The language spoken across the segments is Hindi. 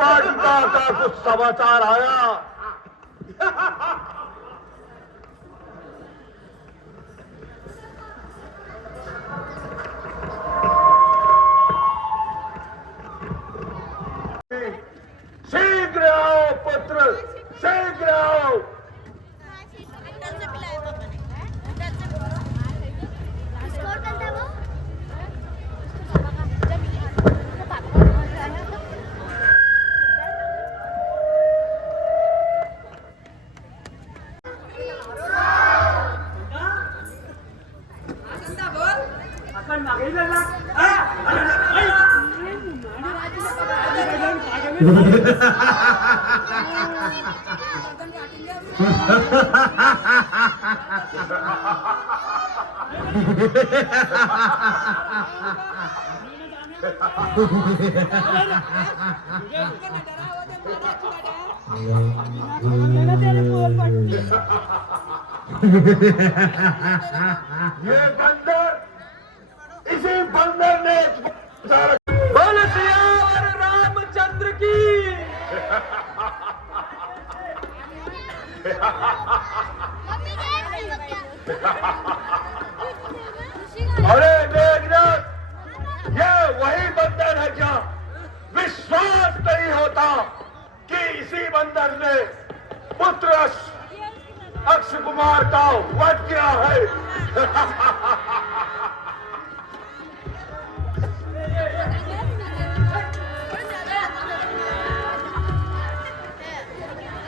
वाटिका का कुछ समाचार आया? शीघ्र आओ पुत्र, शीघ्र आओ। ये बंदर, इसी बंदर ने बोल सियावर रामचंद्र की। अरे मेघनाथ, ये वही बंदर है क्या? विश्वास नहीं होता कि इसी बंदर ने पुत्र अक्ष कुमार का वध किया है।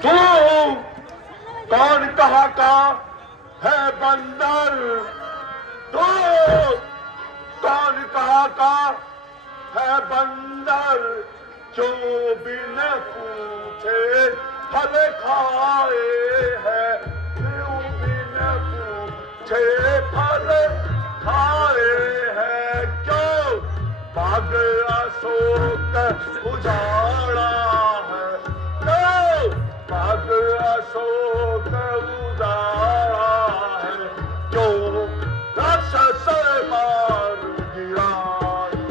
तू कौन कहा का है बंदर? तू कौन कहा का है बंदर? जो बिना पूछे फल खाए है, जो बिना पूछे फल खाए है। क्यों बाग अशोक उजाड़ा है? क्यों बाग अशोक उजाड़ा है? क्यों राक्षस मार गिराए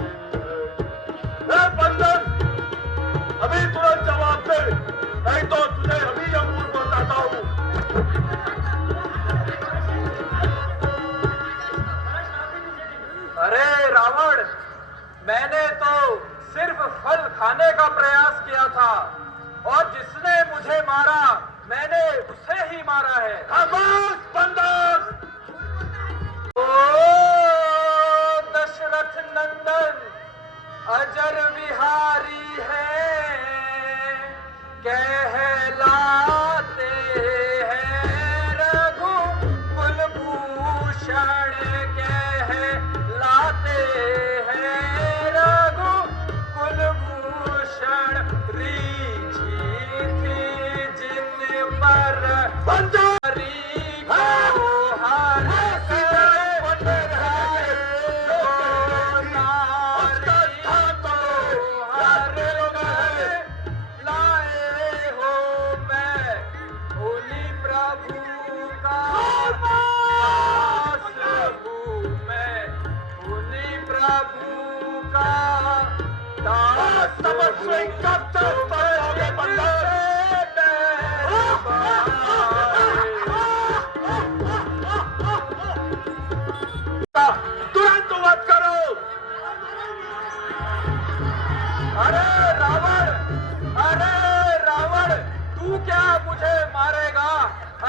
है? बंदर, अभी तुरंत जवाब दे, नहीं तो तुझे अभी अंगूर बताता हूं। अरे रावण, मैंने तो सिर्फ फल खाने का प्रयास किया था और जिसने मुझे मारा मैंने उसे ही मारा है। खामोश बंदर! ओ दशरथ नंदन अजर विहारी है, कहलाते हैं रघुकुल भूषण, कहलाते हैं रघुकुल भूषण। रीझी थी जिन पर बंदर! कब तक पढ़ोगे बंदर? तुरंत वध करो। अरे रावण, अरे रावण, तू क्या मुझे मारेगा?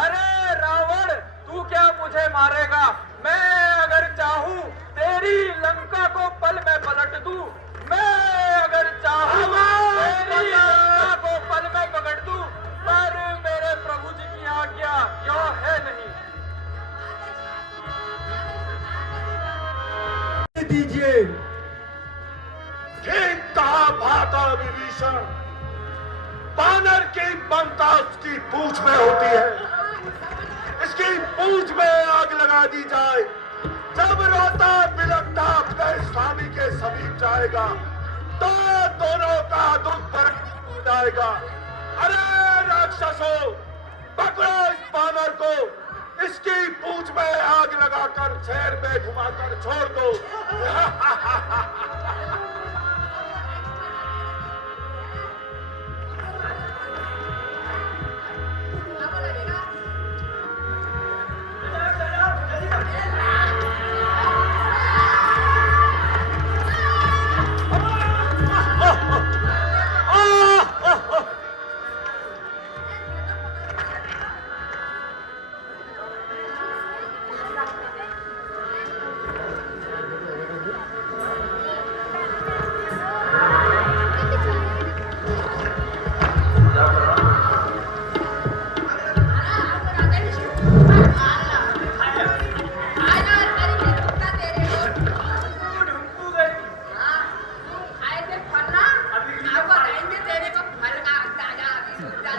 अरे रावण, तू क्या मुझे मारेगा? मैं अगर चाहूं तेरी लंका को पल में पलट दूं। मैं अगर चाहूं तेरी लंका को पल में पकड़ दूं, पर मेरे प्रभु जी की आज्ञा यह है नहीं। दीजिए। ठीक कहा भाता विभीषण, बानर की ममता उसकी पूंछ में होती है, इसकी पूंछ में आग लगा दी जाए। जब रोता बिलखता अपने स्वामी के समीप जाएगा तो दोनों का दुख भर जाएगा। अरे राक्षसों, पकड़ो इस बानर को, इसकी पूंछ में आग लगाकर शहर में घुमाकर छोड़ दो।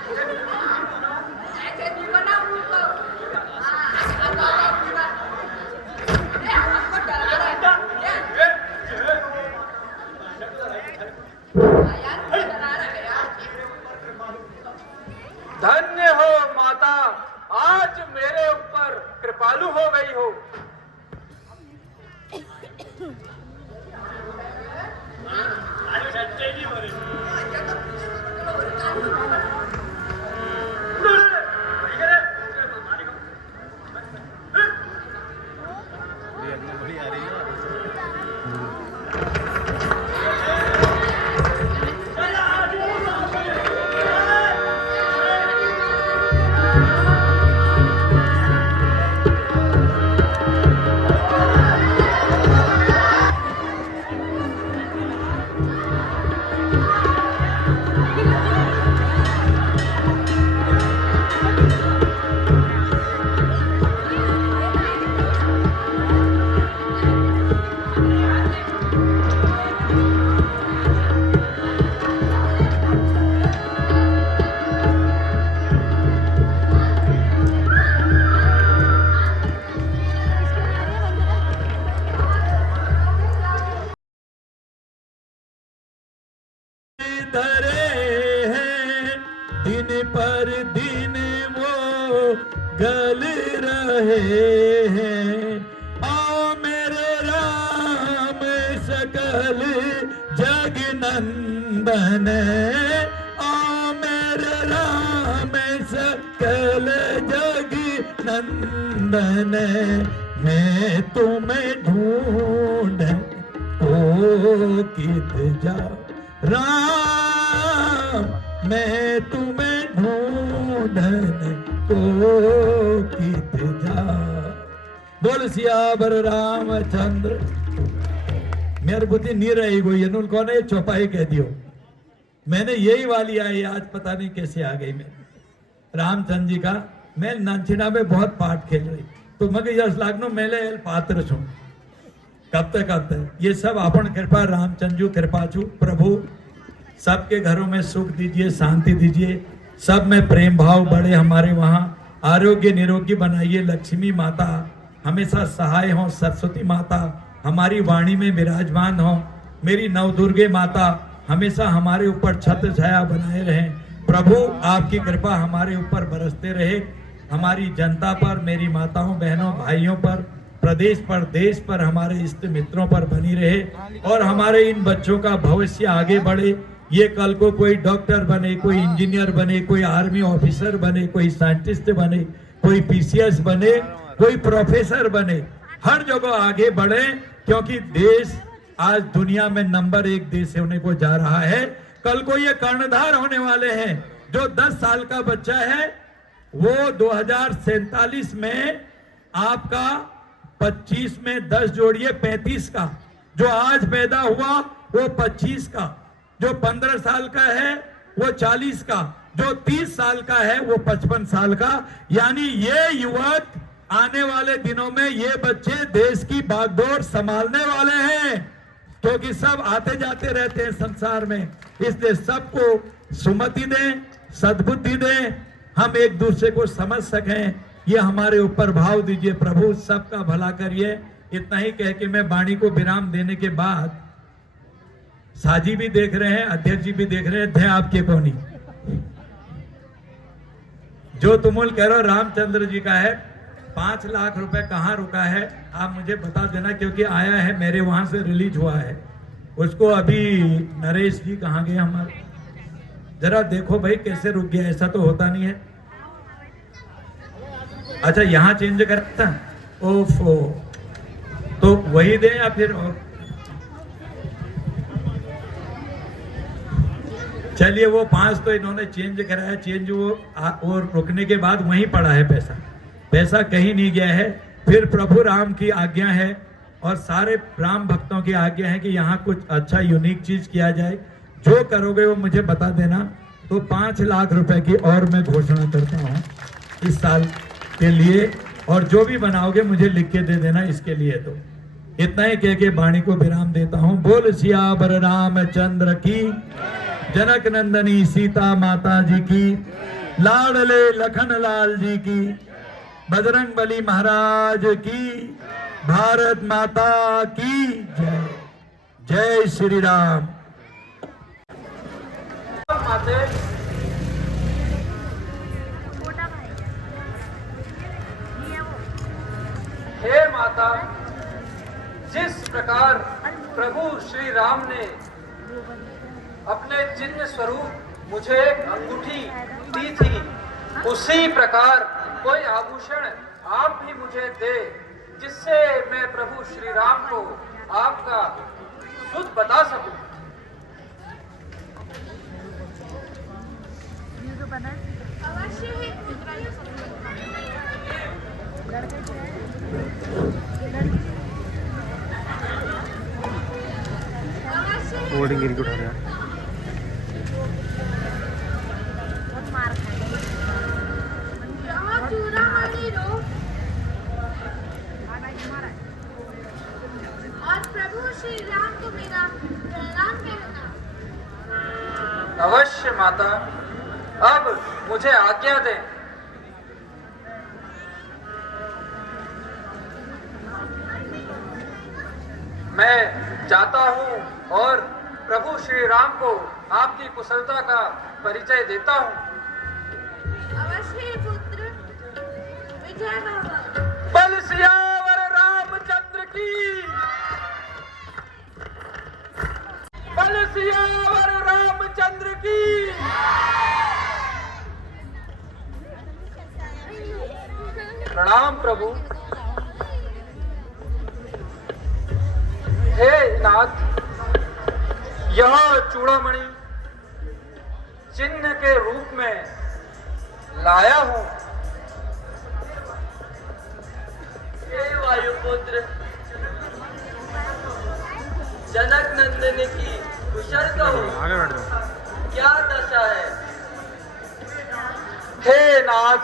ऐसे भी बना मुझको आता पूरा हमको डर रहा है यार डरा रहा है यार। धन्य हो माता, आज मेरे ऊपर कृपालु हो गई हो। धरे हैं दिन पर दिन वो गल रहे हैं। आओ मेरे राम सकल जग नंदन, आओ मेरे राम सकल जग नंदन, मैं तुम्हें ढूंढ ओ कित जाऊं राम, मैं तुम्हें ढूंढने को कित जा। बोल सियावर रामचंद्र। मेरी बुद्धि नहीं रही गई एनुल कौन है चौपाई कह दियो। मैंने यही वाली आई आज पता नहीं कैसे आ गई। मैं रामचंद्र जी का मैं नानछिना में बहुत पाठ खेल रही तो मगे यश लागनो मेले पात्र छू कब तक ये सब अपन कृपा रामचंद्र कृपा छू। प्रभु सबके घरों में सुख दीजिए, शांति दीजिए, सब में प्रेम भाव बढ़े, हमारे वहाँ आरोग्य निरोगी बनाइए। लक्ष्मी माता हमेशा सहाय हो, सरस्वती माता हमारी वाणी में विराजमान हो, मेरी नवदुर्गे माता हमेशा हमारे ऊपर छत्र छाया बनाए रहें। प्रभु आपकी कृपा हमारे ऊपर बरसते रहे, हमारी जनता पर, मेरी माताओं बहनों भाइयों पर, प्रदेश पर, देश पर, हमारे इष्ट मित्रों पर बनी रहे और हमारे इन बच्चों का भविष्य आगे बढ़े। ये कल को कोई डॉक्टर बने, कोई इंजीनियर बने, कोई आर्मी ऑफिसर बने, कोई साइंटिस्ट बने, कोई पीसीएस बने, कोई प्रोफेसर बने, हर जगह आगे बढ़े, क्योंकि देश आज दुनिया में नंबर 1 देश होने को जा रहा है। कल को ये कर्णधार होने वाले हैं। जो 10 साल का बच्चा है वो 2047 में आपका 25 में 10 जोड़िए 35 का, जो आज पैदा हुआ वो 25 का, जो 15 साल का है वो 40 का, जो 30 साल का है वो 55 साल का। यानी ये युवक आने वाले दिनों में ये बच्चे देश की बागडोर संभालने वाले हैं, क्योंकि सब आते जाते रहते हैं संसार में। इसलिए सबको सुमति दें, सद्बुद्धि दें, हम एक दूसरे को समझ सकें, ये हमारे ऊपर भाव दीजिए प्रभु, सबका भला करिए। इतना ही कह के मैं वाणी को विराम देने के बाद, साजी भी देख रहे हैं, अध्यक्ष जी भी देख रहे हैं, थे आपके कोनी जो तुमुल कह रहे हो रामचंद्र जी का है। 5 लाख रुपए कहाँ रुका है आप मुझे बता देना, क्योंकि आया है मेरे वहां से रिलीज हुआ है उसको। अभी नरेश जी कहाँ गए हमारे, जरा देखो भाई कैसे रुक गया, ऐसा तो होता नहीं है। अच्छा यहाँ चेंज करता, ओफो, तो वही दे या फिर और? चलिए वो 5 तो इन्होंने चेंज कराया, चेंज वो रुकने के बाद वहीं पड़ा है पैसा, पैसा कहीं नहीं गया है। फिर प्रभु राम की आज्ञा है और सारे राम भक्तों की आज्ञा है कि यहाँ कुछ अच्छा यूनिक चीज किया जाए। जो करोगे वो मुझे बता देना। तो 5 लाख रुपए की और मैं घोषणा करता हूँ इस साल के लिए, और जो भी बनाओगे मुझे लिख के दे देना इसके लिए। तो इतना ही कह के वाणी को विराम देता हूँ। बोल सियावर रामचंद्र की जनक नंदनी सीता माता जी की, लाडले लखन लाल जी की, बजरंग बली महाराज की, भारत माता की जय। जय श्री राम। माते, हे माता, जिस प्रकार प्रभु श्री राम ने अपने चिन्ह स्वरूप मुझे एक अंगूठी दी थी, उसी प्रकार कोई आभूषण आप भी मुझे दे, जिससे मैं प्रभु श्री राम को आपका शुद्ध बता सकूं। अवश्य ही होर्डिंग गिर के उठा रहा है। यहाँ चूड़ामणि रो और प्रभु श्री राम को मेरा प्रणाम कहना। अवश्य माता, अब मुझे आज्ञा दें। मैं जाता हूँ और प्रभु श्री राम को आपकी कुशलता का परिचय देता हूँ। अवश्य ही पुत्र, विजय बाबा। बल सियावर रामचंद्र की, बल सियावर रामचंद्र की। प्रणाम प्रभु। हे नाथ, यह चूड़ामणि चिन्ह के रूप में लाया हूं। हे वायुपुत्र, जनक नंदन की कुशल कहो, आगे बैठ जाओ। क्या दशा है? हे नाथ,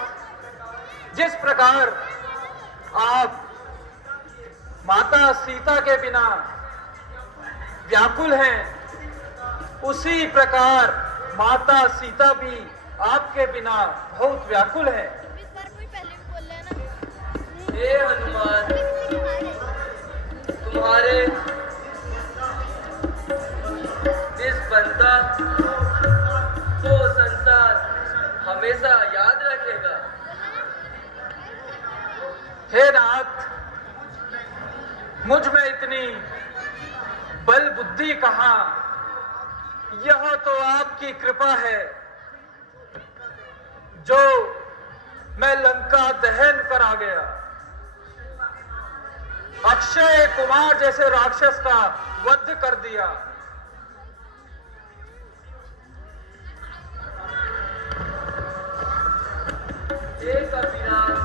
जिस प्रकार आप माता सीता के बिना व्याकुल हैं, उसी प्रकार माता सीता भी आपके बिना बहुत व्याकुल है। हे हनुमान, तुम्हारे इस बंदा को संसार हमेशा याद रखेगा। हे नाथ, मुझ में इतनी बल बुद्धि कहाँ, यह तो आपकी कृपा है जो मैं लंका दहन कर आ गया, अक्षय कुमार जैसे राक्षस का वध कर दिया। हे कपिराज,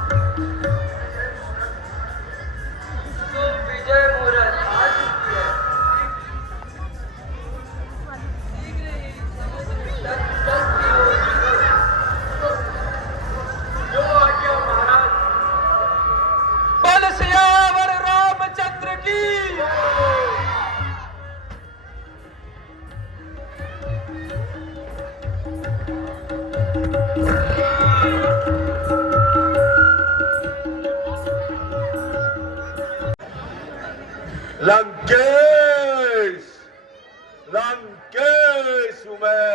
तो विजय मुहूर्त आ चुकी है। जो आज्ञा महाराज। बल सियावर रामचंद्र की। लंकेश, लंकेश हूं मैं।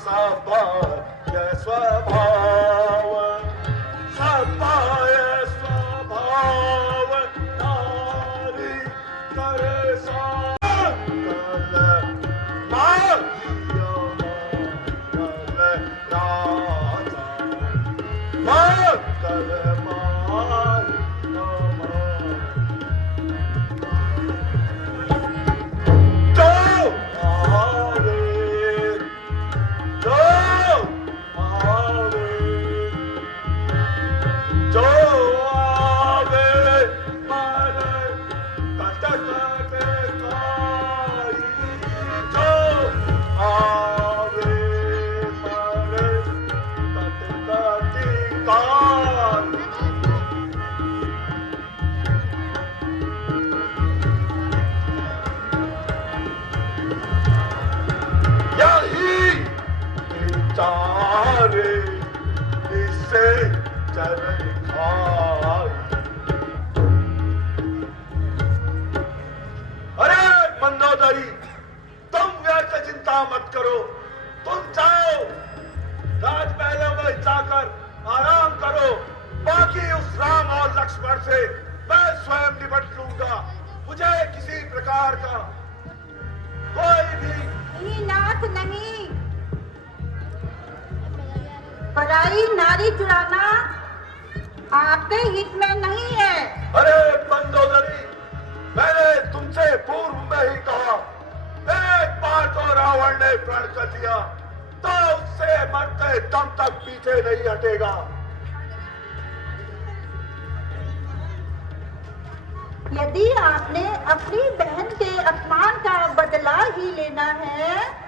सपाय स्वभाव सपाय स्वभाव नारी करे चारे इसे चरण खाए। अरे मंदोदरी, तुम व्यर्थ चिंता मत करो, तुम जाओ राजमहलों में जाकर आराम करो। बाकी उस राम और लक्ष्मण से मैं स्वयं निपट लूंगा। मुझे किसी प्रकार का कोई भी नाथ नहीं, पराई नारी चुराना आपके हित में नहीं है। अरे मंदोदरी, मैंने तुमसे पूर्व में ही कहा, एक बार तो रावण ने प्रण कर दिया तो उससे मरते दम तक पीछे नहीं हटेगा। यदि आपने अपनी बहन के अपमान का बदला ही लेना है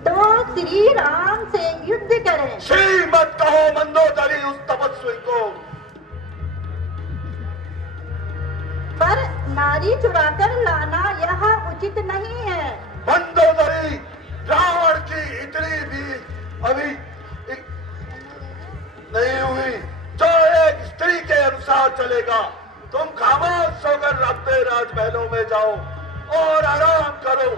तो श्री राम से युद्ध करें। श्री मत कहो मंदोदरी उस तपस्वी को। पर नारी चुराकर लाना यह उचित नहीं है। मंदोदरी, रावण की इतनी भी अभी नहीं हुई जो एक स्त्री के अनुसार चलेगा। तुम खामोश होकर अपने राजमहलों में जाओ और आराम करो।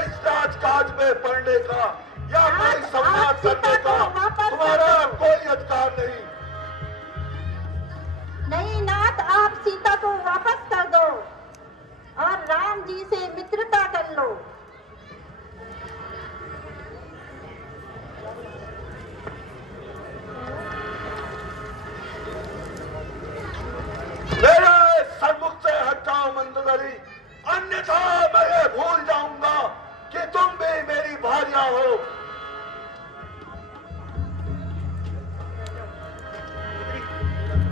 इस राजकाज में पढ़ने का या कोई संवाद करने का तुम्हारा कोई अधिकार नहीं। नहीं नाथ, आप सीता को वापस कर दो और राम जी से मित्रता कर लो। मेरे सन्मुख से हट जाओ मंदोदरी, अन्यथा मैं ये भूल जाऊंगा कि तुम भी मेरी भार्या हो।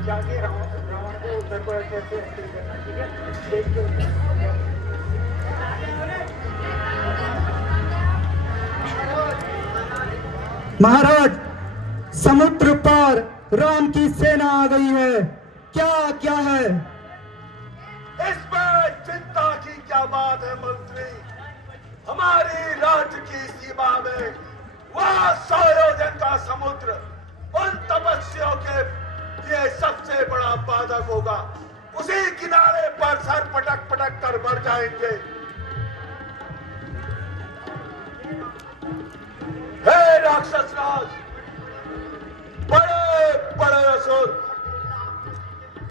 जाके रावण को उधर को ऐसे करना, ठीक है? देख के महाराज, समुद्र पार राम की सेना आ गई है। क्या क्या है? इसमें चिंता की क्या बात है मंत्री? हमारी राज्य की सीमा में वह 100 योजन का समुद्र उन तपस्वियों के लिए सबसे बड़ा बाधक होगा। उसी किनारे पर सर पटक पटक कर मर जाएंगे। हे राक्षस राज, बड़े बड़े असुर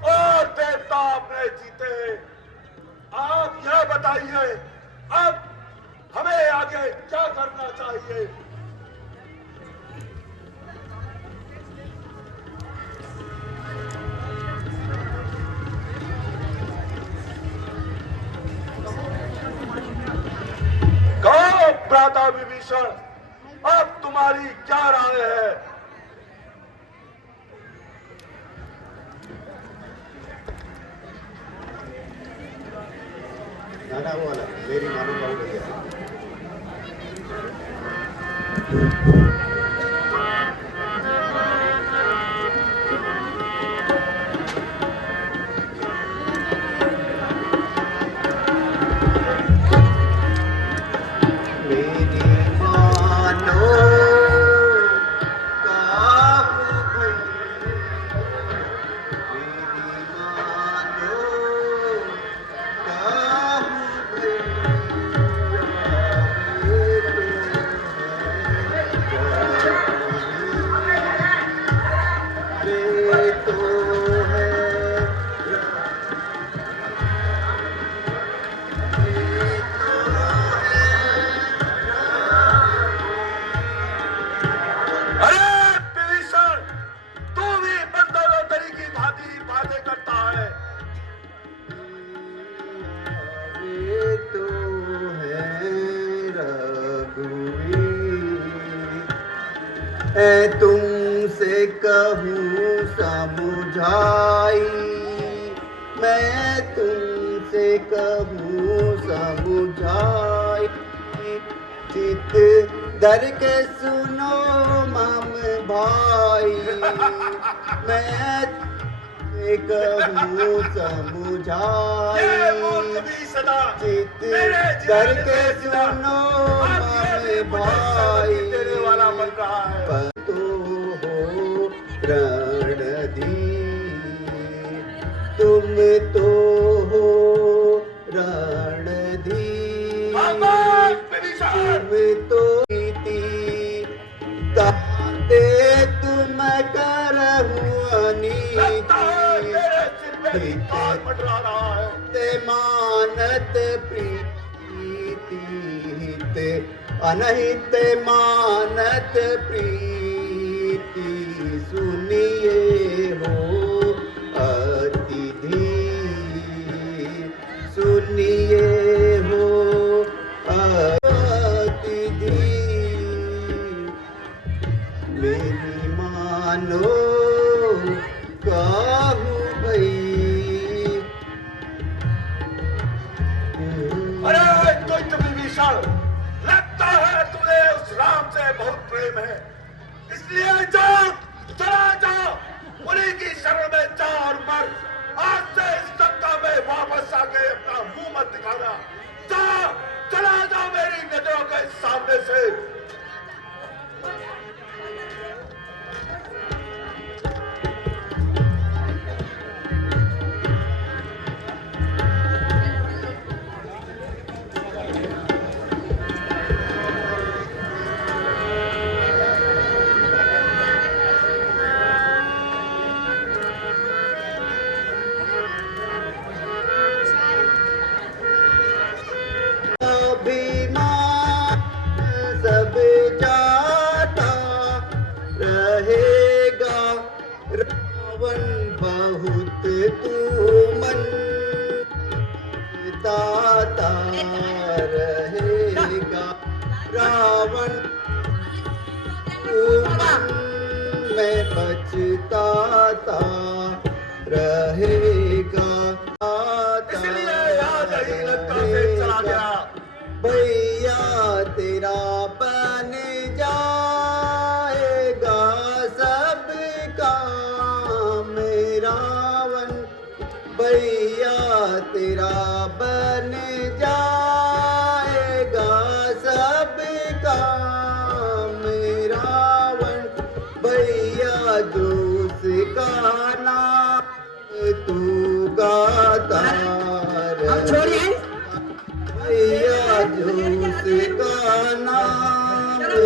और देवता आपने जीते हैं। आप यह बताइए अब हमें आगे क्या करना चाहिए? कहो भ्राता विभीषण, अब तुम्हारी क्या राय है? नाना वो वाला मेरी मानो का हो गया। रघुवीर। तुमसे कहूँ समझाई, मैं तुमसे कहूँ समझाई। चित धर के सुनो मम भाई, मैं तुमसे कहूँ समझाई। चित धर के सुनो मम भाई, वाला बन रहा है। तो हो रणधीर, तुम तो हो रणधीर। तुम तो नीति ताते तुम करहु अनीति। ते मानत प्रीति हित अनहित मानत प्रीति। सुनिए हो अति धीर, सुनिए हो अति धीर। मेरी मानो काहू भई। अरे दुष्ट विभीषण, लगता है तुम्हें उस राम से बहुत प्रेम है, इसलिए जाओ, चला जाओ, उन्हीं की शरण में जा और मर। आज से इस सत्ता में वापस आके अपना मुंह मत दिखाना। जाओ, चला जाओ मेरी नजरों के सामने से। अभिमान सब जाता रहेगा, रावण बहुत तू मन ताता रहेगा। रावण तू मन में पछताता रहेगा। इसलिए याद नहीं लगता से चला गया। भैया तेरा बन जाएगा सब काम रावण। भैया तेरा बन जाएगा सब काम रावण। भैया जो उसका नाम तू गाता रहे, भैया जो उसका नाम तू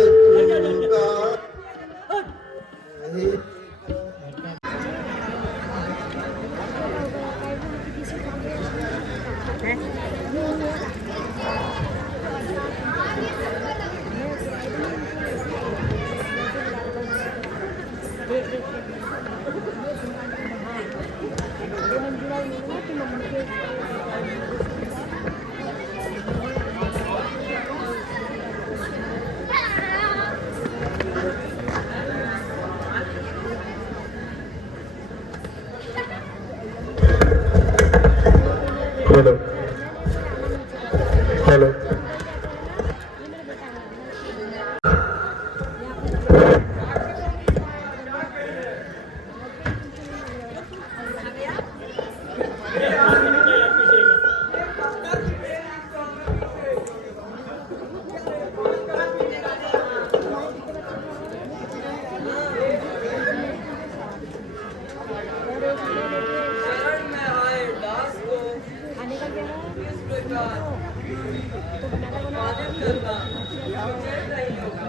गाता रहे। हेलो हेलो शरण में आए दास को इस प्रकार उत्पादित करना उचित नहीं होगा।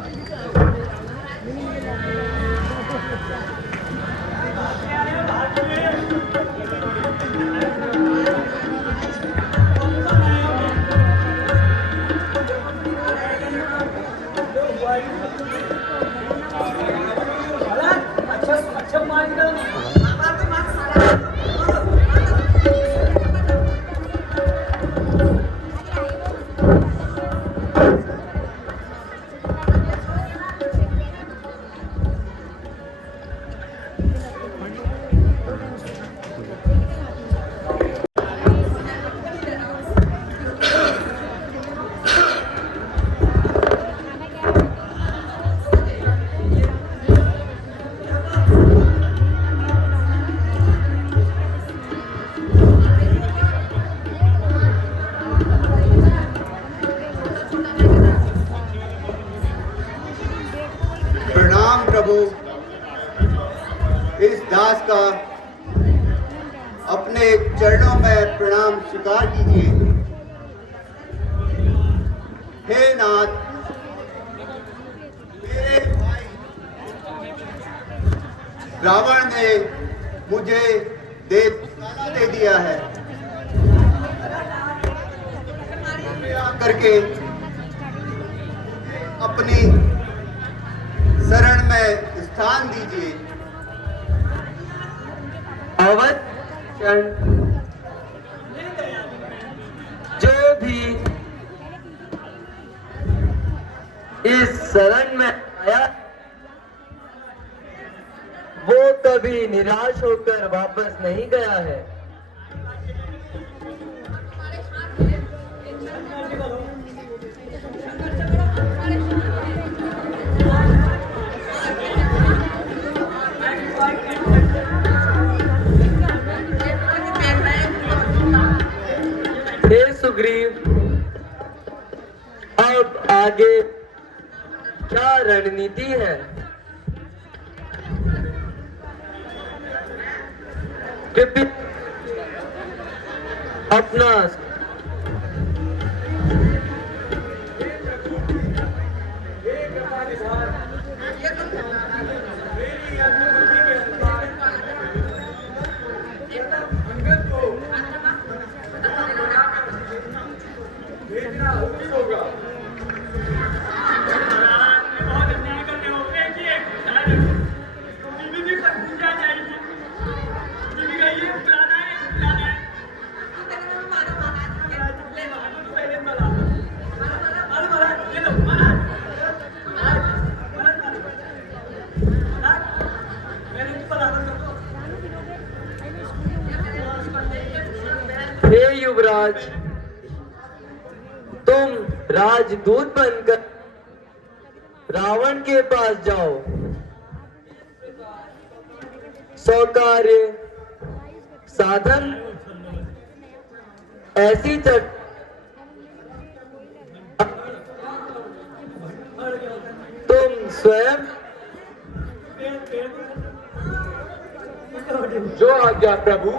को इस दास का अपने चरणों में प्रणाम स्वीकार कीजिए। हे नाथ, मेरे भाई रावण ने मुझे ताला दे दिया है, कृपया करके अपनी शरण में स्थान दीजिए। अवध जो भी इस शरण में आया वो कभी निराश होकर वापस नहीं गया है। हे सुग्रीव, अब आगे क्या रणनीति है? कृपया अपना हे युवराज, तुम राजदूत बनकर रावण के पास जाओ। स्वकार्य साधन ऐसी तुम स्वयं जो आज्ञा प्रभु।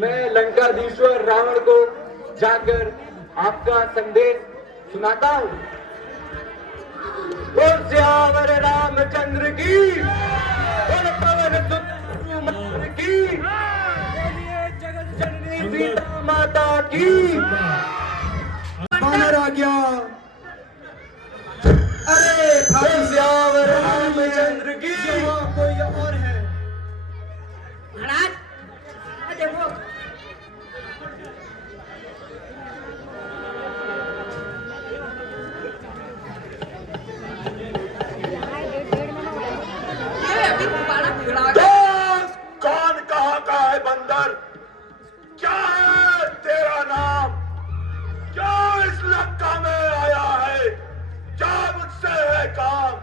मैं लंकाधीश्वर रावण को जाकर आपका संदेश सुनाता हूँ। बोल सियावर रामचंद्र की, बोल पवन सुत हनुमान की, बोलिए जगत जननी सीता माता की। बानर आ गया। अरे बोल सियावर रामचंद्र की। यहाँ कोई और है। कौन कहाँ का है बंदर? क्या है तेरा नाम? क्यों इस लंका में आया है? क्या मुझसे है काम?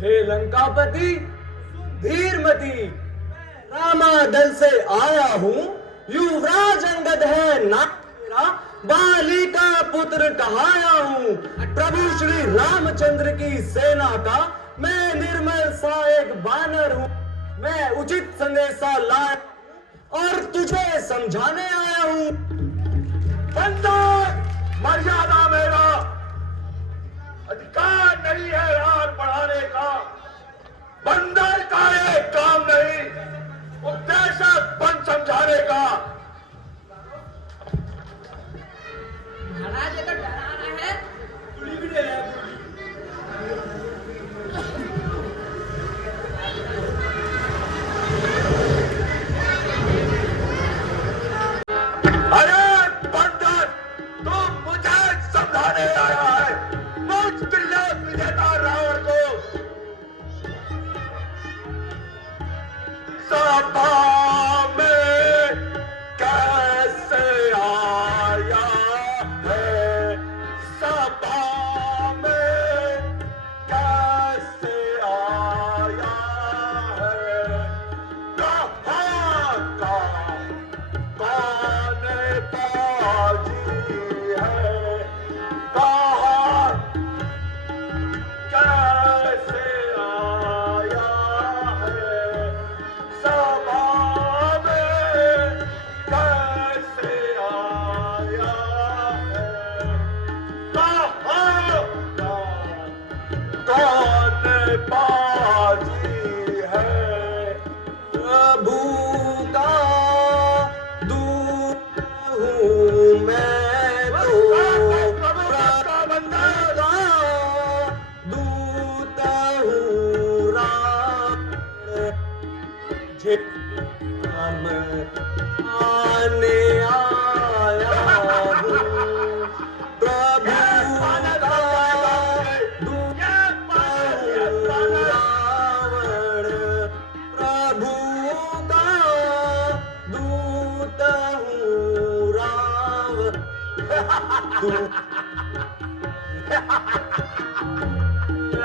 हे लंकापति धीरमती, रामादल से आया हूँ। युवराज अंगद है ना मेरा, बाली का पुत्र कहाया हूँ। प्रभु श्री रामचंद्र की सेना का मैं निर्मल सा एक बानर हूँ। मैं उचित संदेशा लाया और तुझे समझाने आया हूँ। बंदर, मर्यादा मेरा अधिकार नहीं है यार बढ़ाने का। बंदर का एक काम नहीं, उपदेशक बन समझाने का। महाराज अगर डराना है अरे बंदर, तुम मुझे समझाने तू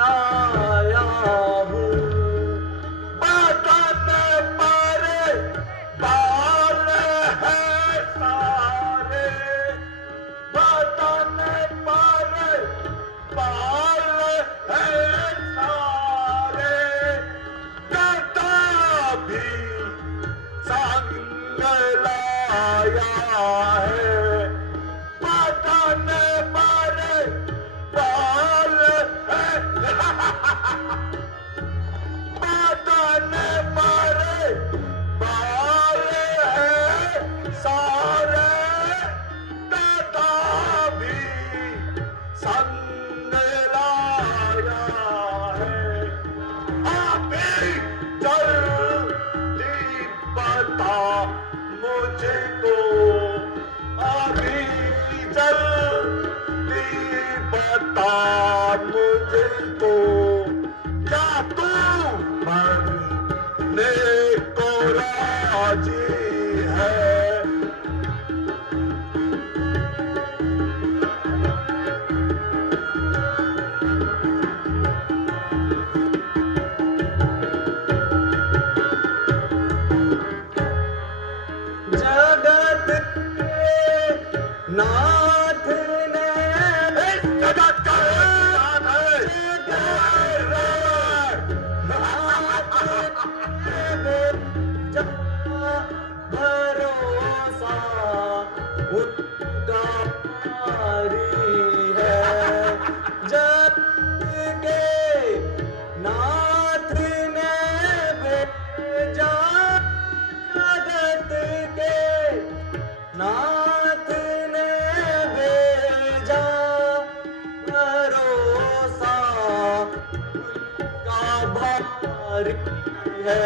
आया हूँ बदन पर बाल है सारे, बदन पर बाल है सारे, गदा भी संग लाया है, बदन पर बाल है बदन पर बाल है सारे, गदा भी संग लाया है। अभी जल्दी बता मुझको, अभी जल्दी बता मुझको, क्या तू मरने को राजी है? जगत के नाथ ने इस जगत का नाथ है भरोसा उनका भारी है। जग के नाथ ने भेजा, जगत के नाथ ने भेजा, भरोसा उनका भारी है।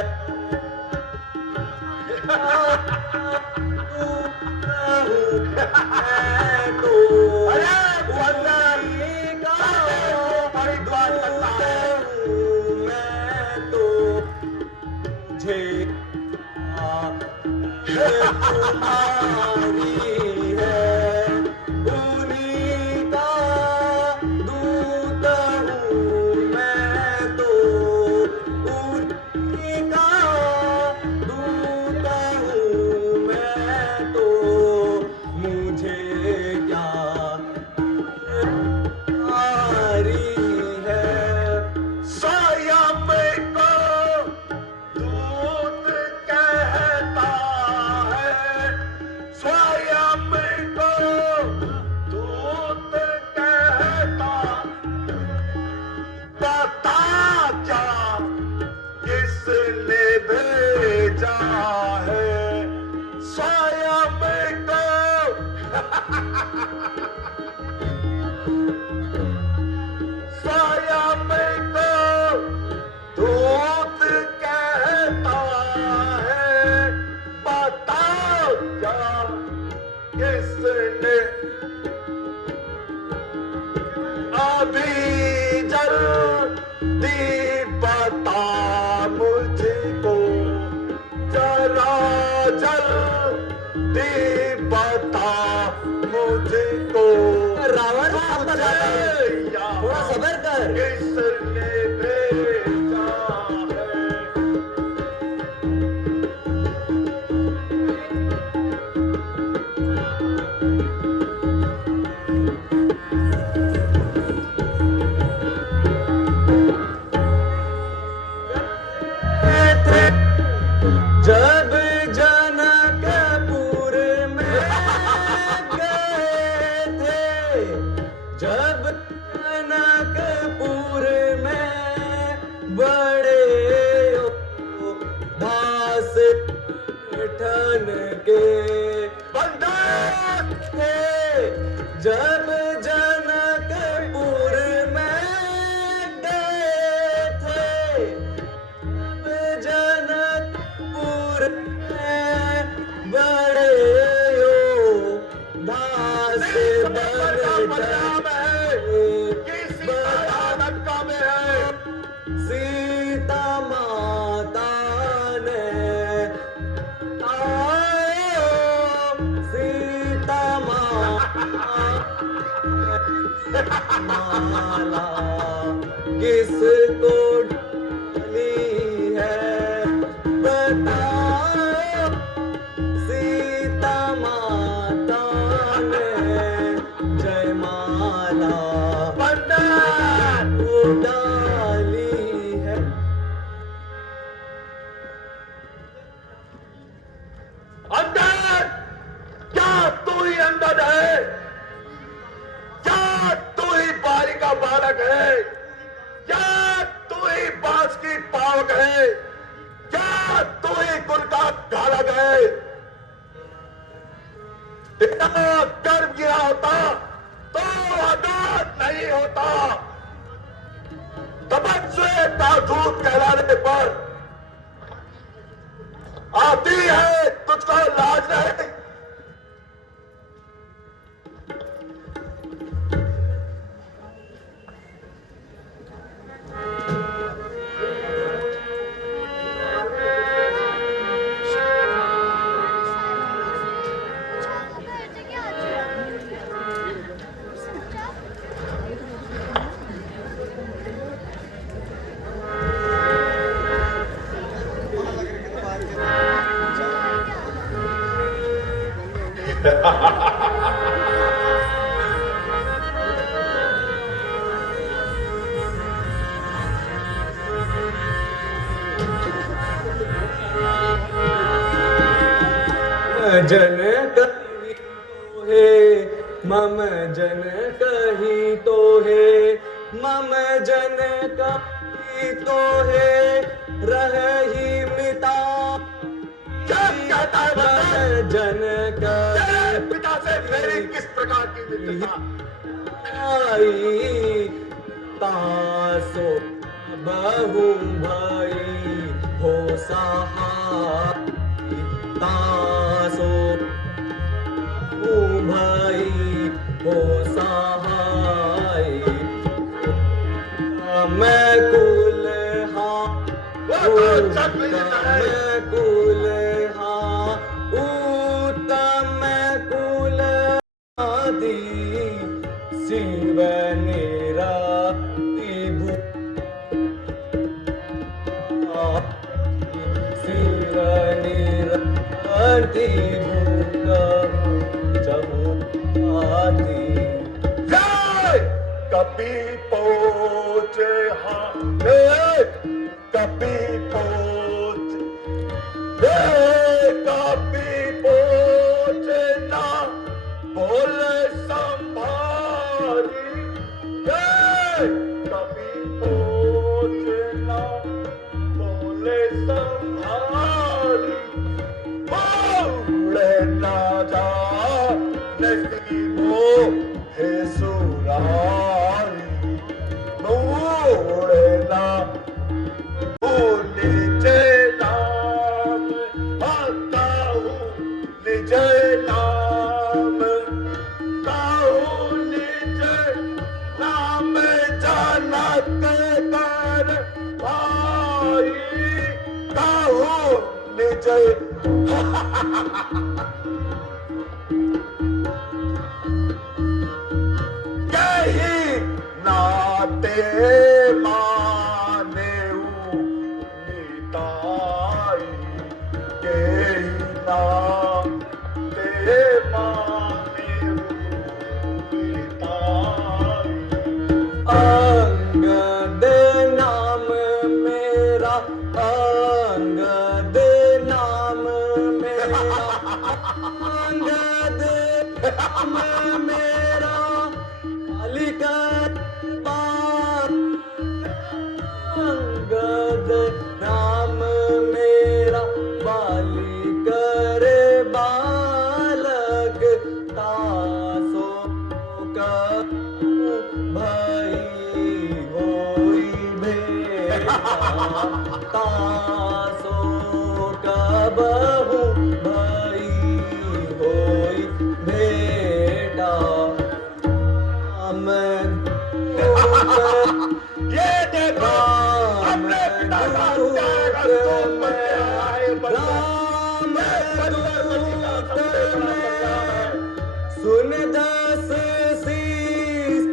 थोड़ा सबर कर। किसने भेजा है? जब जनकपुर में गए थे, जब जनकपुर में बड़े दास ठन के बंधन थे, जब जनकपुर में गए थे, जब जनकपुर में बड़े दास सीता माता ने आयो, सीता माता माला किसको डाली है बताओ, सीता माता ने जयमाला पंडित को डाली है। अंदर, क्या तू ही अंदर है? क्या तू ही बारी का बालक है? क्या तू ही बांस की पावक है? क्या तू ही गुल का घालक है? इतना गर्व किया होता तो आजाद नहीं होता। तपस्या का दूत कहलाने पर आती है तुझको लाज नहीं। जन कही तो है मम जन कही तो है, मम जन कही तो है रही मिता। क्या कहता है बंदा? जन तेरे पिता से मेरी किस प्रकार की मित्रता? कही तासो बहु भाई हो सहाय, तासो भाई हो सहाय। मैं कुल वो तो चक नहीं देता है। मैं कुल उत्तम कुल आदि शिव निराति शिव निराति जमुआति। जय कपि पहुंचे हाँ कपि पहुंच कपि पहुंचे ना बोले संभारी। कपि पहुंचे ना बोले संभारी। बोले ना जा नसीबो हे सुरारी। बोले ना निजे नाम आता हूँ निजे नाम कहूँ निजे नाम जानत कर भाई कहूँ निजे। यही नाते माने निताई के नाते माने निताई। अंगद नाम मेरा, अंगद नाम मेरा, अंगद नाम मेरा कालिका बात। अंगद नाम मेरा बालिकर बालक तासो का भाई होई भेटा। तासो का बहु भाई होई भेटा। ये देखो अपने पिता का त्याग दूत बन के आए सुन दस शीस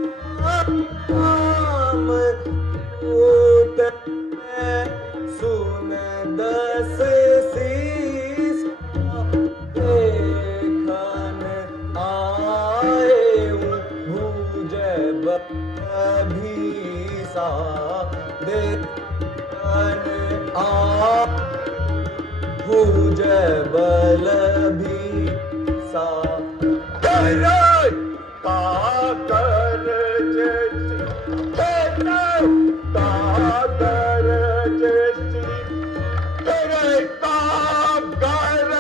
सुन दस शीस देखन आए भूजब अभीसा देखन आ भूजब लभीसा काकर जैसी काकर जैसी तेरे काकर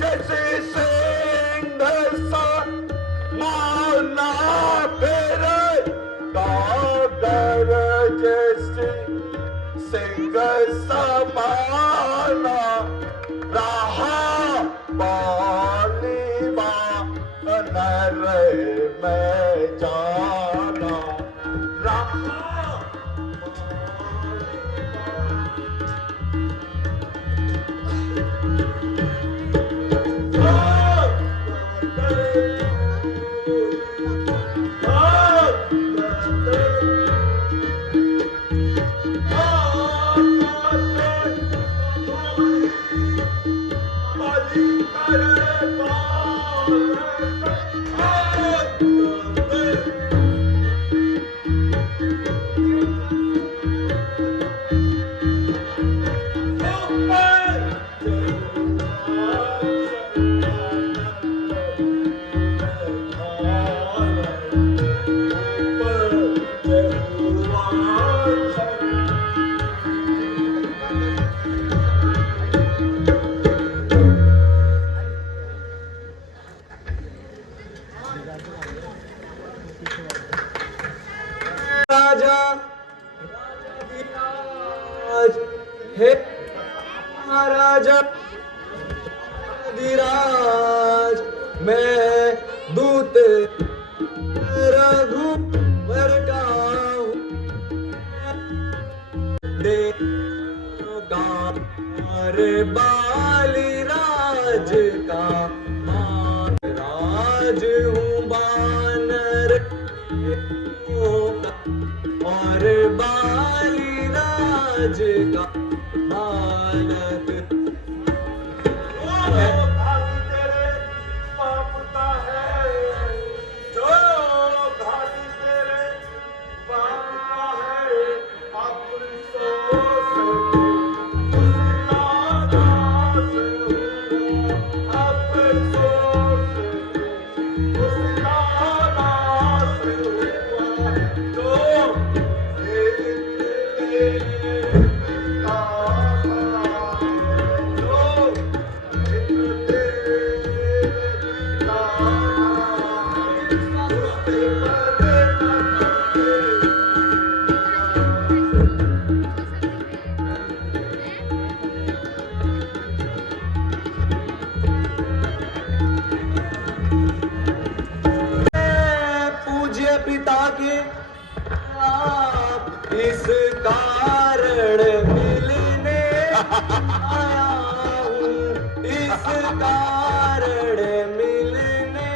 जैसे सिंह सा माना तेरे काकर जैसे सिंह सा माना रहा पानी नर में जाना राजा हे महाराजा धीराज मैं दूत रघुवर का हूँ देगा बाली राज का राज हूँ बानर और बाली राज का मानक घाटी तेरे पापता है जो घाटी तेरे पापता है अफसोस उसका दास अफसोस उसका दास जो पूज्य पिता के आप इस कारण मिलने आया हूँ इस कारण मिलने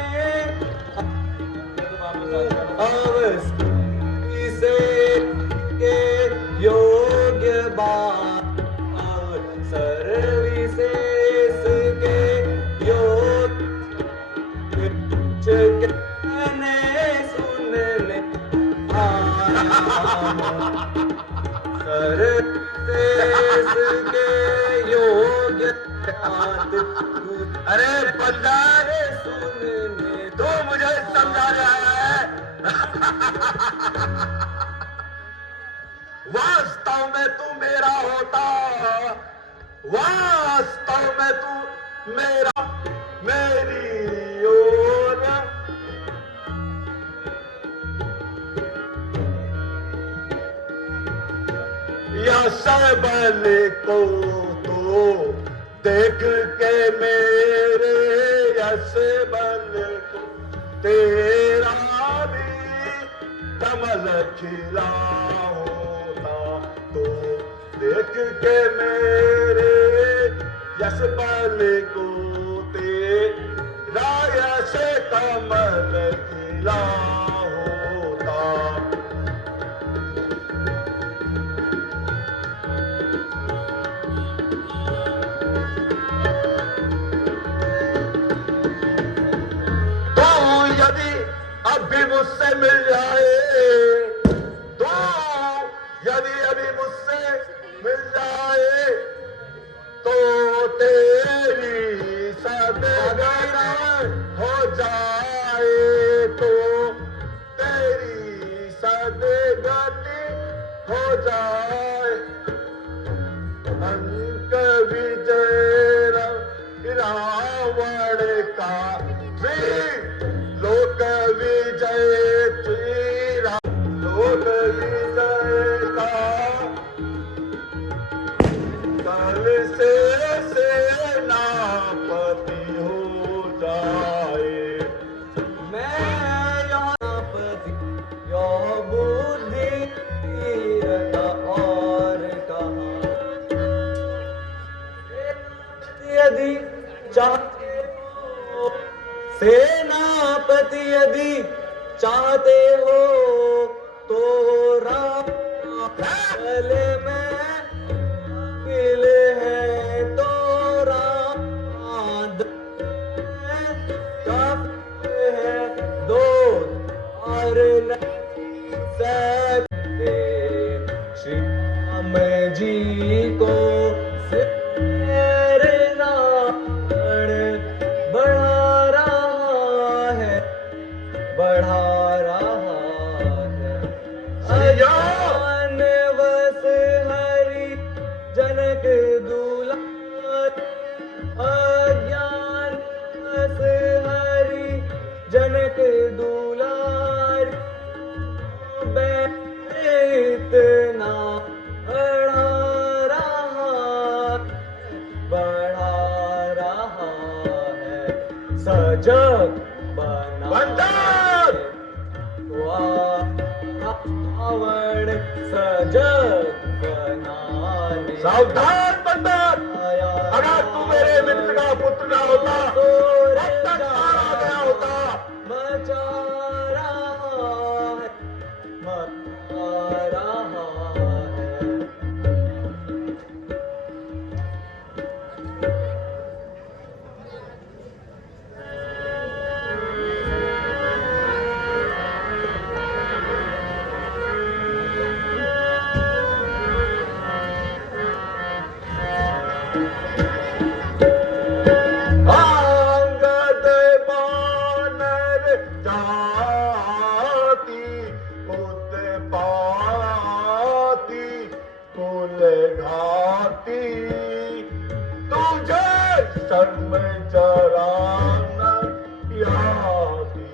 इसे के योग्य बात सर्विसेस के योग्य कहने सुनने सर्विसेस के योग्य बात अरे बंदा सुनने तू मुझे समझा रहा है वास्तव में तू मेरा होता वास्तव में तू मेरा मेरी ओर यश बल को तो देख के मेरे यश बल को तेरा भी कमल खिला होता तो देख के मेरे यश बल को तेरा यश कमल खिला होता मुझसे मिल जाए तो, यदि अभी मुझसे मिल जाए तो तेरी सदगति हो जाए, तो तेरी सदगति हो जाए। अंक विजय रावण का लोक विजय लोक विजय का कल से सेनापति हो जाए। मैं यापति यो बुद्धि तीरथ और कहा, यदि चाहते हो सेनापति, यदि चाहते हो तो राम चले में किले हैं, तो राम है दो और नहीं सकते। श्री राम जी को बढ़ा रहा है, बढ़ा रहा है। अज्ञान वस हरि जनक दुलार, अज्ञान वस हरि जनक दुलार, इतना बढ़ा रहा है, सजग बना रावण, सजग बनाने। सावधान बंदर, अगर तू मेरे मित्र का पुत्र ना होता अब तक मारा गया होता। मचा रहा है, मचा रहा है। अंगद बानर जाति उत्पाती कुल घाती, तुझे शर्म जरा न याती।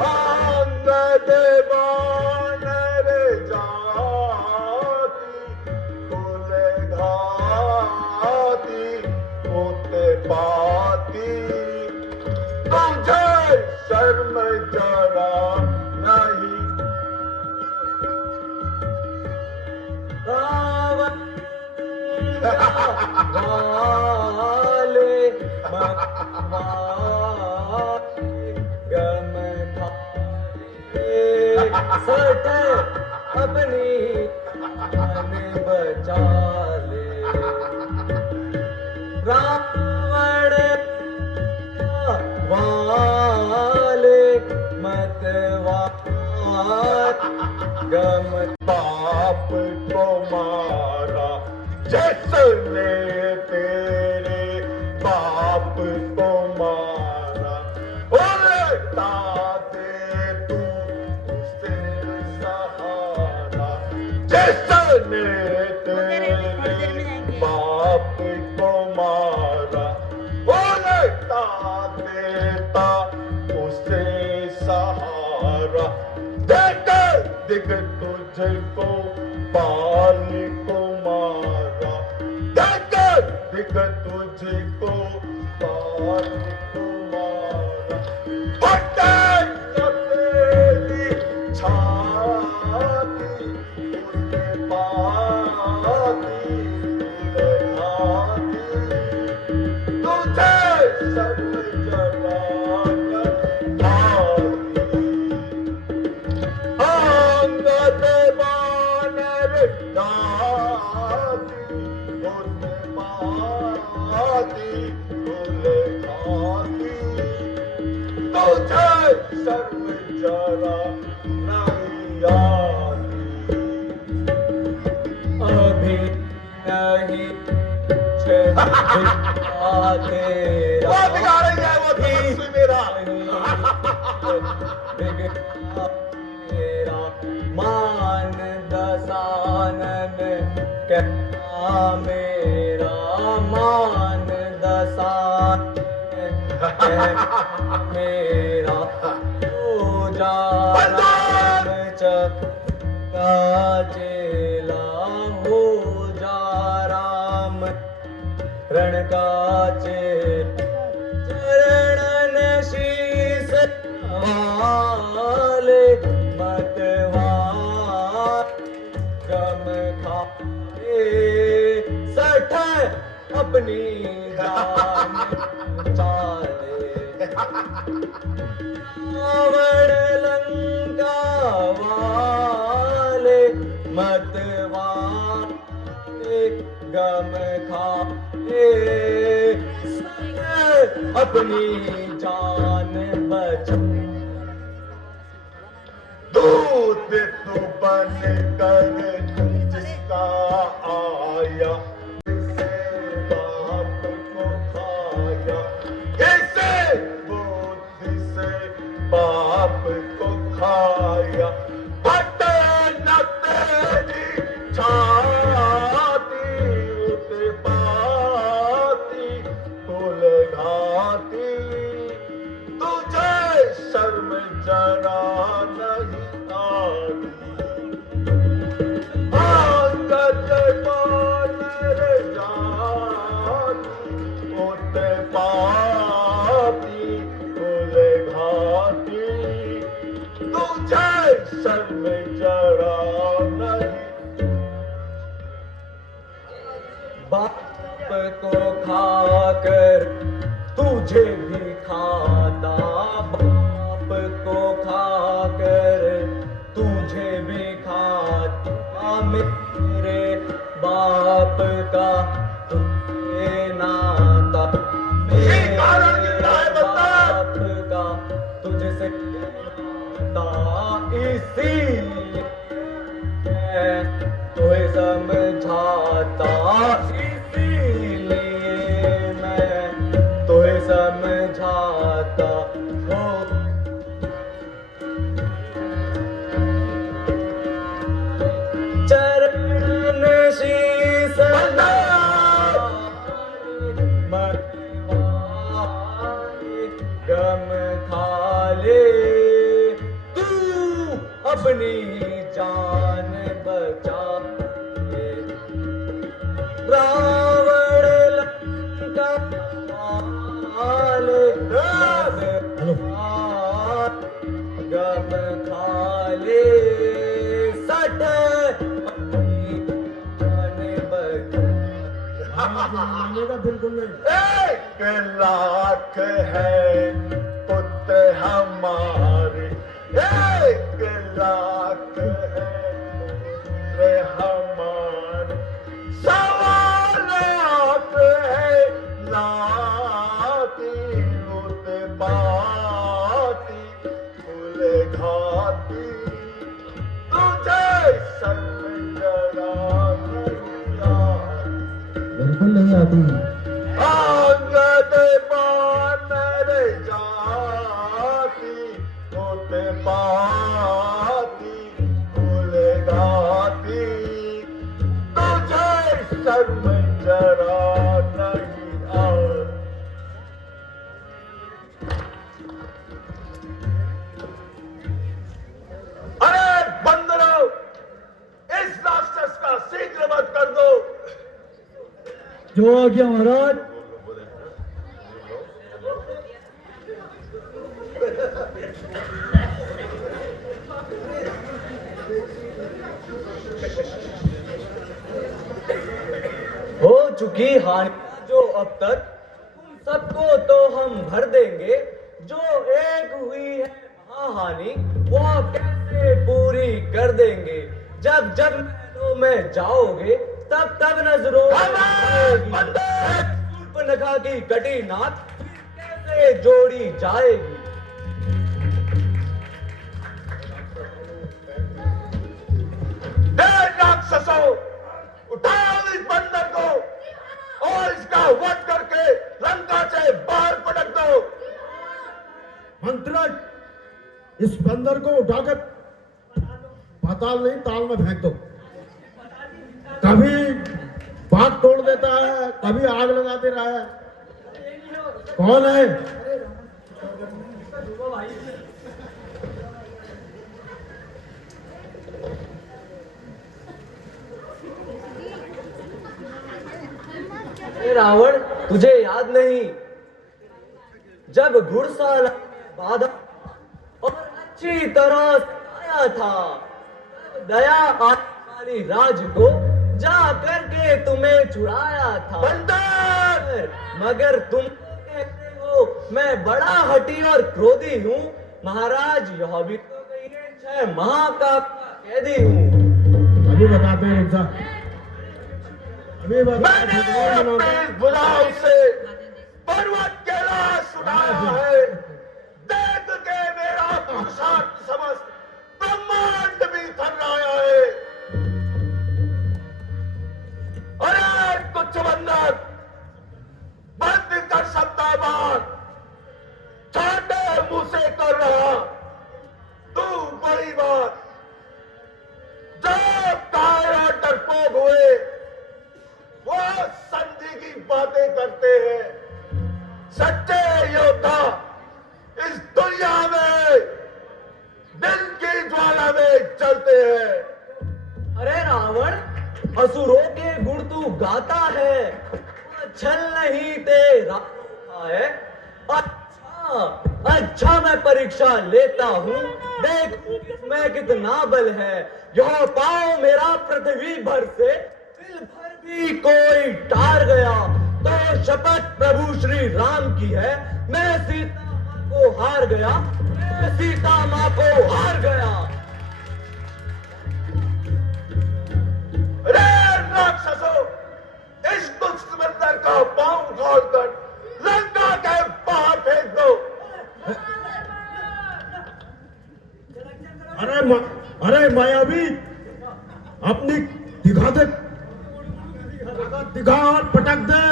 अंगद बानर जाति कुल घाती उत्पाती, तुझे शर्म जरा नहीं। रावण वाले गम सट अपनी जान बचा ले। रावण वाले मतवार गम बाप को मारा जिसने तेरे बाप को मारा, उल्टा दे तू उसे सहारा। जिसने तेरे बाप को मारा, उल्टा देता उसे सहारा। देख दिख तुझको बाल को मारा, देख दिख तुझको बाल को मारा। फटे तो तेरी छाती उसके पाती तुझे सब जला कर आती। अंगद बानर जाति उत्पाती कुल घाती, आती। अभी नहीं तेरा वो बिगाड़ रही है वो तपस्वी मेरा। तेरा मान दसानन कहना मेरा मान दसान मेरा हो जा का चेला हो जा राम रण का चरणन शीस वाले मतवार गम खाए सठ अपनी जान चाले रावण लंका वाले मतवाले गम खाए अपनी जान बचा। दूत तो बन कर जिसका आया बाप को खाया, कैसे बुद्धि से बाप को खाया। फटे न तेरी छाती उत पाती कुल घाती, तुझे शर्म जरा नहीं आती। आंगद बानर जाती उत पाती कुल घाती, तुझे शर्म जरा नहीं। बाप को खाकर तुझे भी खाता, बाप को खाकर तुझे भी खाता, मेरे बाप का तुझे नाता, मेरे बाप का तुझसे नाता, इसीलिए मैं तुम्हें समझाता, इसीलिए मैं तुम्हें समझाता हूँ। चरण शीस मतवाले गम खाले, तू अपनी जान बचा। रावण लंका वाले गम खाले सट अपनी जान बचा। एक लाख है पुत्र हमारे, एक लाख है पुत्र हमारे, सवा लाख है नाती उत पाती कुल घाती, तुझे शर्म जरा नहीं आती। बिल्कुल नहीं आती। आंगद बानर जाती उत पाती कुल घाती, तुझे शर्म जरा नहीं आती। अरे बंदरों, इस राक्षस का शीघ्र वध कर दो। जो आज्ञा महाराज। हो चुकी हानि जो अब तक, तुम सबको तो हम भर देंगे, जो एक हुई है महाहानि वो कैसे पूरी कर देंगे। जब जब महलों में जाओगे तब तब नजरों नखा की कटी नाक कैसे जोड़ी जाएगी। इस बंदर को उठा के पाताल नहीं ताल में फेंक दो। कभी बात तोड़ देता है, कभी आग लगा दे रहा है। कौन है? रावण, तुझे याद नहीं जब घुड़सवार बाधा और अच्छी तरह आया था, दया वाली राज को जा करके तुम्हें छुड़ाया था। बंदर! मगर तुम कहते हो मैं बड़ा हठी और क्रोधी हूँ। महाराज, यह भी तो कहिए 6 माह का कैदी हूँ। अभी बताते हैं, रुक जा। अभी मैंने अपने बुलाव से पर्वत कैलाश उठाया है। देख के मेरा पुरुषार्थ समस्त ब्रह्मांड भी थर्राया है। अरे कुछ बंदर, बंद कर सकता बात, छोटे मुंह से कर रहा तू बड़ी बात। जो कायरा डरपोक हुए वो संधि की बातें करते हैं। सच्चे योद्धा इस दुनिया में दिल की ज्वाला में चलते हैं। अरे रावण, असुरों के गुण तू गाता है, छल नहीं तेरा है। अच्छा मैं परीक्षा लेता हूँ, देख मैं कितना बल है। यह पाँव मेरा पृथ्वी भर से दिल भर भी कोई टार गया तो शपथ प्रभु श्री राम की है। मैं सीता माँ को हार गया, मैं सीता माँ को हार गया। अरे राक्षसों, इस दुष्ट बंदर का पांव खोलकर लंका के बाहर फेंक दो। अरे मायावी, अपनी दिखा दे, दिखा और पटक दे।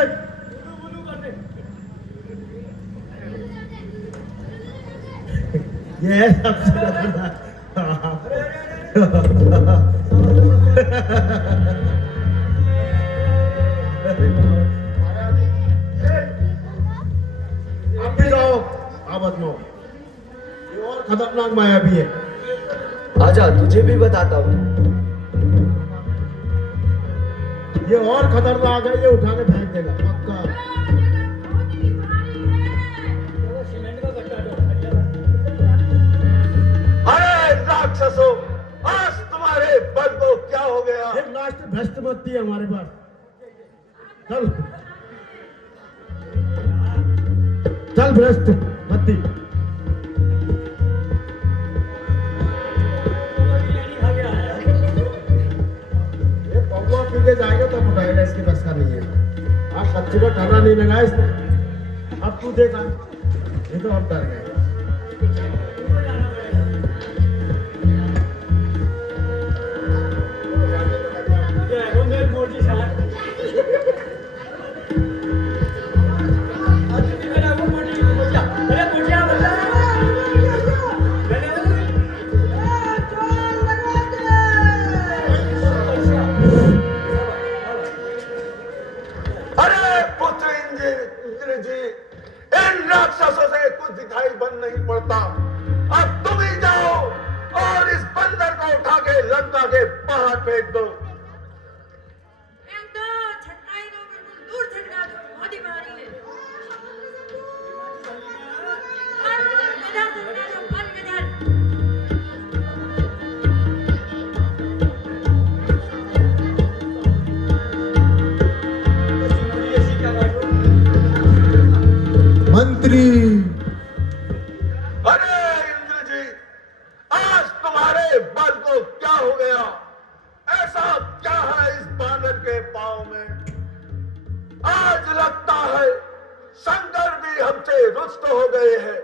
ये है सबसे आप भी जाओ, आबद नो। ये और खतरनाक मायावी है। आजा, तुझे भी बताता हूँ। ये और खतरनाक है, ये उठा के फेंक देना पक्का। अरे राक्षसों, आज तुम्हारे बल को क्या हो गया? एक लास्ट भ्रष्ट बत्ती है हमारे पास। चल चल भ्रष्ट बत्ती। ये पौवा पी के जाएगा तब उठाएगा, इसकी बस का नहीं है। आज कच्ची को ठहरा नहीं लगा इसने। अब तू देखा, ये तो हम डर गए। अरे पुत्र इंद्र जी, इन राक्षसों से कुछ दिखाई बन नहीं पड़ता। अब तुम ही जाओ और इस बंदर को उठा के लंका के बाहर फेंक दो। दूर छटका दो, बहुत ही भारी है। मंत्री, अरे इंद्र जी, आज तुम्हारे बल को क्या हो गया? ऐसा क्या है इस बानर के पांव में? आज लगता है शंकर भी हमसे रुष्ट हो गए हैं।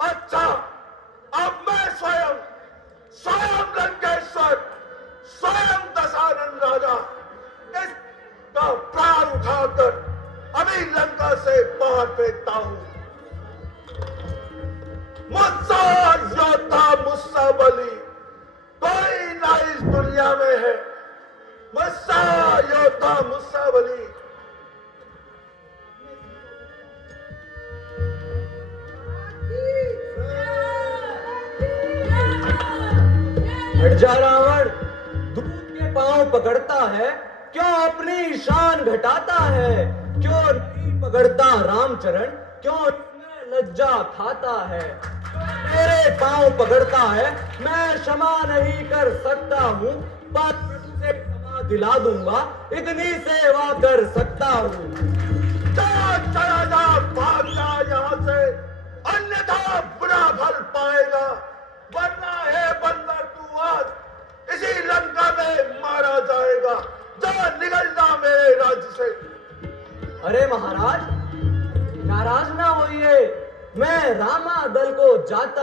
अच्छा, अब मैं स्वयं लंकेश्वर, स्वयं दशानन राजा इसका प्राण उठाकर अभी लंका से बाहर फेंकता हूं। मुझसे था मुझसे बली। हट जा रावण, दूध के पांव पकड़ता है, क्यों अपनी शान घटाता है? क्यों नहीं पकड़ता रामचरण, क्यों इसमें लज्जा खाता है? मेरे पांव पकड़ता है, मैं क्षमा नहीं कर सकता हूँ, पर प्रभु से क्षमा दिला दूंगा, इतनी सेवा कर सकता हूँ। चला जा, भाग जा यहाँ से, अन्यथा बुरा फल पाएगा, वरना है बंदर तू आज इसी लंका में मारा जाएगा। जा, निकल जा मेरे राज्य से। अरे महाराज, नाराज ना होइए, मैं रामा दल को जाता,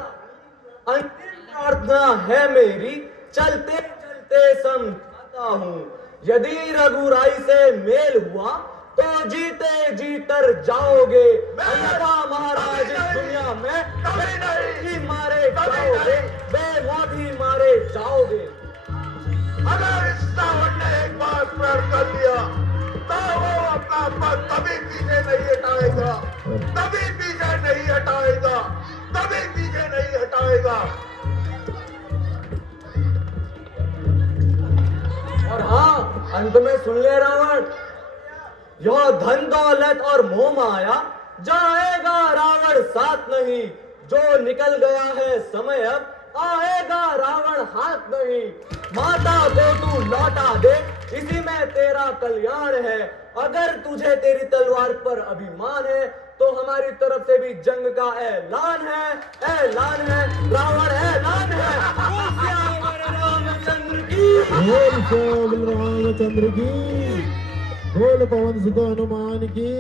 अंतिम प्रार्थना है मेरी, चलते चलते समझाता हूँ। यदि रघुराई से मेल हुआ तो जीते जी तर जाओगे, अन्यथा महाराज इस दुनिया में कभी नहीं मारे जाओगे, बेमौत ही मारे जाओगे। अगर इस रावण ने एक बार प्रण कर लिया तो वो अपना पद कभी पीछे नहीं हटाएगा, कभी पीछे नहीं हटाएगा, कभी पीछे नहीं हटाएगा। और हाँ, अंत में सुन ले रावण, यह धन दौलत और मोह माया जाएगा रावण साथ नहीं, जो निकल गया है समय अब आएगा रावण हाथ नहीं। माता को तू लौटा दे, इसी में तेरा कल्याण है। अगर तुझे तेरी तलवार पर अभिमान है तो हमारी तरफ से भी जंग का ऐलान है, ऐलान है, रावण ऐलान है। रामचंद्र की बोल रामचंद्र की, बोल पवन सुत हनुमान की।